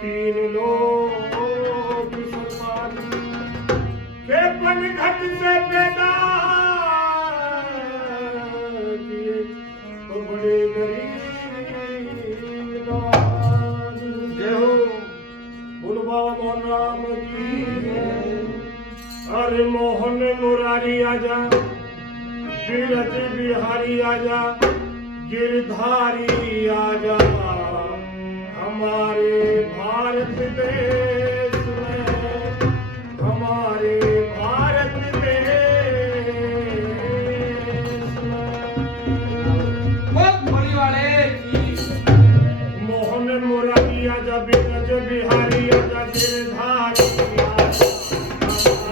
तीन लोग समान के पनघट से पैदा किए तो बड़े गरीब जय हो बोल बाबा मोहन राम की जय। अरे मोहन मुरारी आजा बीरज बिहारी आजा गिरधारी आजा हमारे भारत देश में हमारे भारत देश बहुत बड़ी वाले मोहन मुरारी आजा बीरज बिहारी आजा गिरधारी आजा हमारे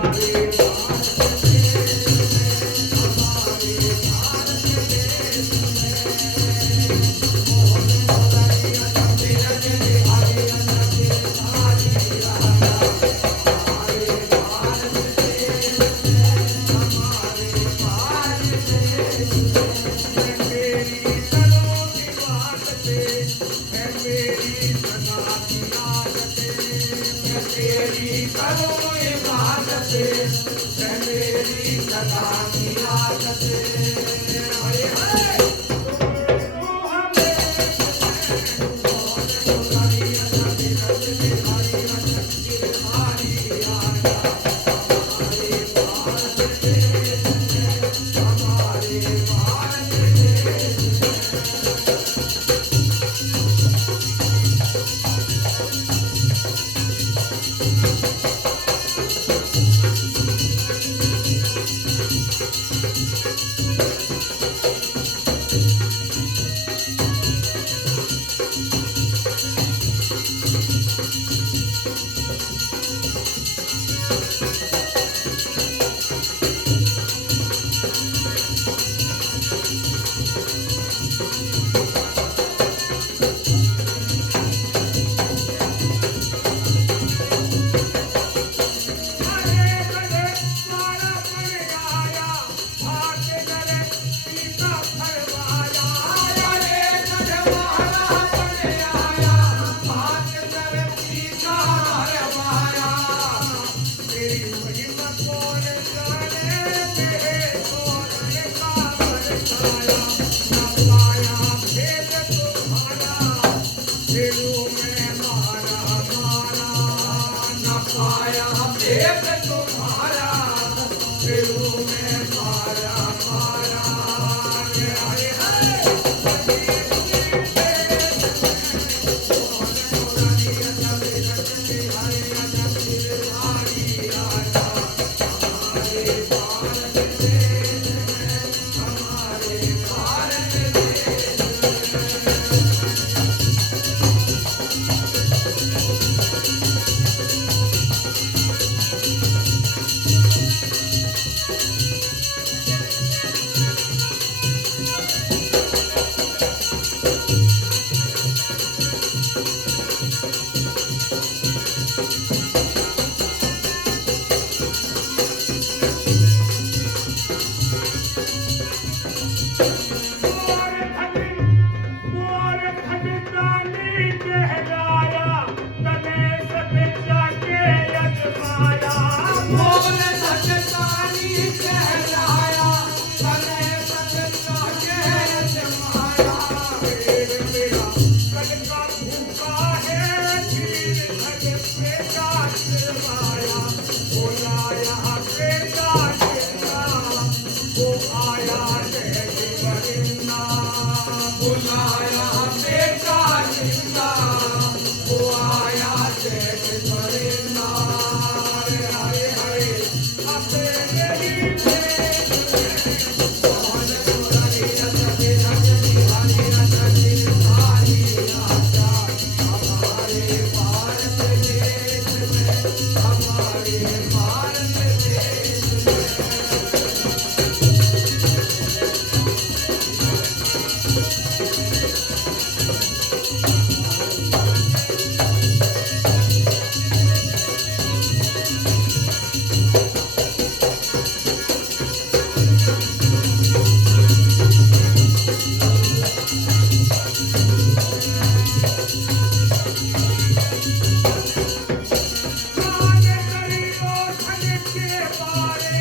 सारे गरीबो धन के मारे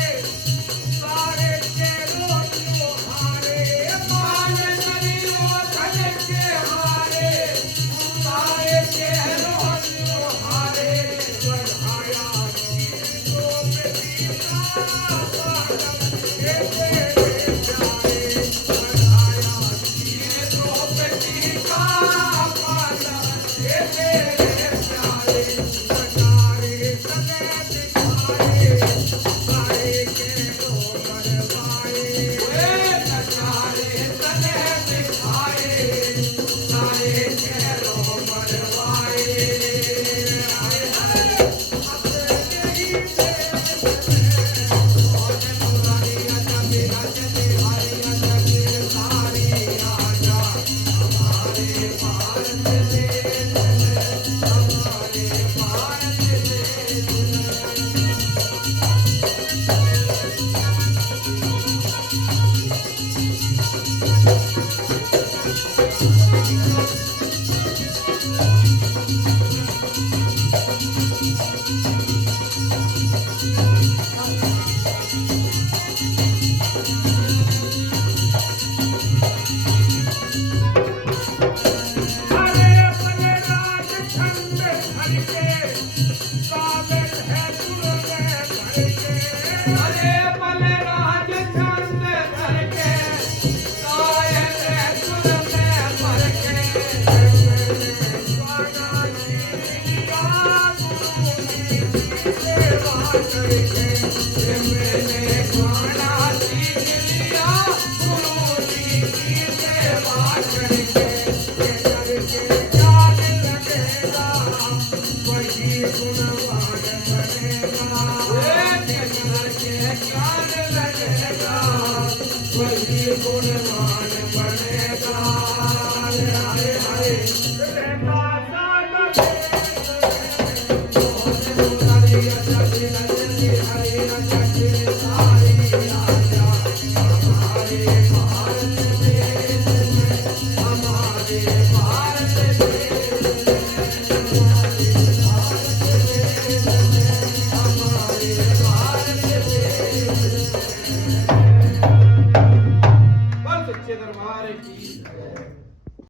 सारे के रोटियों हारे सारे गरीबो धन के हारे सारे के रोटियों हारे बढ़ाया तो बेटा ये तेरे प्यारे बढ़ाया ये द्रौपदी का पाला ये तेरे प्यारे सारे सने दिखाए सारे के रो मरवाए वे नचारे तने दिखाए सारे केरो मरवाए हाय हाय अपने ही और मुरारी आजा मेरा जने हारी आजा मेरे सारी आजा हमारे भारत देश हमारे भारत देश अरे अपने राज खंड भर के काबिल है तुरने भर के अरे पल राज चंद धर के कायल सुर में भर के स्वागा जी लिया गुरु जी सेवा करके मैंने गाना सीख लिया गुरु जी की सेवा करके करके याद लगेगा वही गुणवान बनेगा के ज्ञान लगेगा वही गुणवान बनेगा